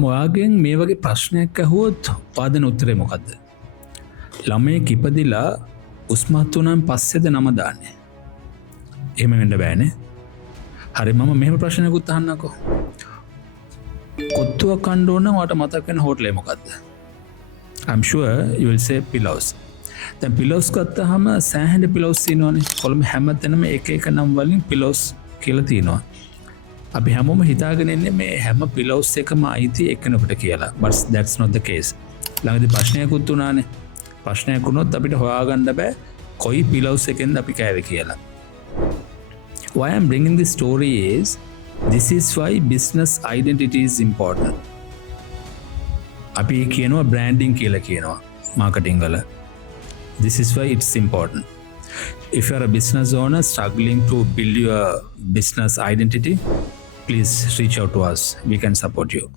මම ඔයාගෙන් මේ වගේ ප්‍රශ්නයක් ඇහුවොත් පාදන උත්තරේ මොකක්ද? ළමයෙක් ඉපදිලා උස්මත් වුණාන් පස්සේද නම දාන්නේ? එහෙම වෙන්න බෑනේ. හරි මම මෙහෙම ප්‍රශ්නයක්ත් අහන්නකෝ. කොත්තුවක් කන්න ඕන නම් ඔයාට මතක් වෙන හෝටලේ මොකද්ද? I'm sure you will say pillows. දැන් pillows ගත්තාම සෑහෙන pillows තියෙනවානේ. කොළඹ හැමතැනම එක එක නම් වලින් pillows කියලා තියෙනවා. අපි හැමෝම හිතාගෙන ඉන්නේ මේ හැම pillows එකම අයිති එක්කෙනෙකුට කියලා. But that's not the case. ළඟදී ප්‍රශ්නයක්ත් වුණානේ. ප්‍රශ්නයක් වුණොත් අපිට හොයාගන්න බෑ කොයි pillows එකෙන්ද අපි කෑවේ කියලා. Why I'm bringing this story is this is why business identity is important. අපි කියනවා branding කියලා කියනවා marketing වල. This is why it's important. If you are a business owner struggling to build your business identity, please reach out to us. We can support you.